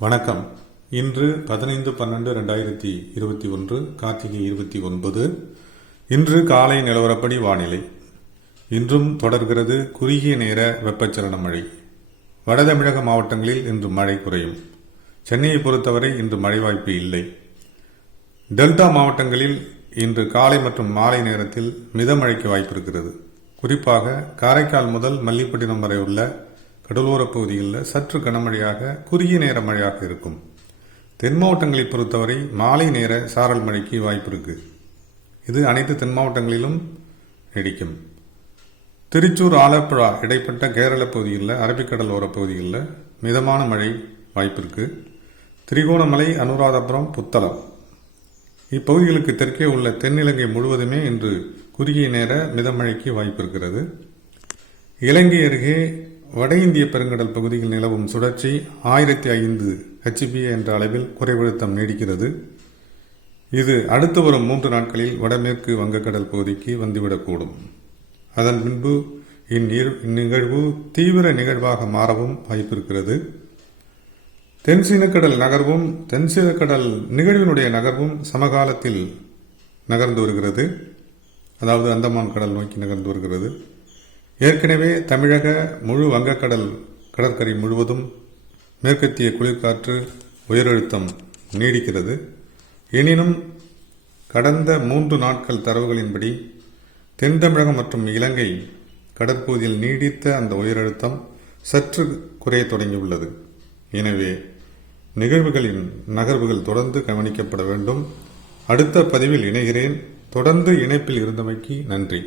வணக்கம். இன்று 15/12/2021 கார்த்திகை 29. இன்று காலை நிலவரப்படி வானிலை. இன்றும் தொடர்கிறது குறுகிய நேர வெப்பச்சலன மழை. வட தமிழக மாவட்டங்களில் இன்று மழை குறையும். சென்னையை பொறுத்தவரை இன்று மழை வாய்ப்பு இல்லை. டெல்டா மாவட்டங்களில் இன்று காலை மற்றும் மாலை நேரத்தில் மிதமழைக்கு வாய்ப்பு இருக்கிறது. குறிப்பாக காரைக்கால் முதல் மல்லிப்பட்டினம் வரை உள்ள கடலோரப் பகுதிகளில் சற்று கனமழையாக குறுகிய நேர மழையாக இருக்கும். தென் மாவட்டங்களை பொறுத்தவரை மாலை நேர சாரல் மழைக்கு வாய்ப்பு இருக்கு. இது அனைத்து தென் மாவட்டங்களிலும் நீடிக்கும். திருச்சூர், ஆலப்புழா இடைப்பட்ட கேரள பகுதிகளில், அரபிக்கடல் ஓரப் பகுதிகளில் மிதமான மழை வாய்ப்பு இருக்கு. திரிகோணமலை, அனுராதபுரம், புத்தளம் இப்பகுதிகளுக்கு தெற்கே உள்ள தென்னிலங்கை முழுவதுமே இன்று குறுகிய நேர மிதமழைக்கு வாய்ப்பு இருக்கிறது. இலங்கை அருகே வட இந்திய பெருங்கடல் பகுதியில் நிலவும் சுழற்சி 1005 HPA என்ற அளவில் குறைவழுத்தம் நீடிக்கிறது. இது அடுத்து வரும் 3 நாட்களில் வடமேற்கு வங்கக்கடல் பகுதிக்கு வந்துவிடக்கூடும். அதன் பின்பு இந்நிகழ்வு தீவிர நிகழ்வாக மாறவும் வாய்ப்பிருக்கிறது. தென்சீனக்கடல் நிகழ்வினுடைய நகர்வும் சமகாலத்தில் நகர்ந்து வருகிறது. அதாவது அந்தமான் கடல் நோக்கி நகர்ந்து வருகிறது. ஏற்கனவே தமிழக முழு வங்கக்கடல் கடற்கரை முழுவதும் மேற்கத்திய குளிர்காற்று உயரழுத்தம் நீடிக்கிறது. எனினும் கடந்த 3 நாட்கள் தரவுகளின்படி தென் தமிழகம் மற்றும் இலங்கை கடற்பகுதியில் நீடித்த அந்த உயரழுத்தம் சற்று குறைய தொடங்கியுள்ளது. எனவே நிகழ்வுகளின் நகர்வுகள் தொடர்ந்து கவனிக்கப்பட வேண்டும். அடுத்த பதிவில் இணைகிறேன். தொடர்ந்து இணைப்பில் இருந்தமைக்கு நன்றி.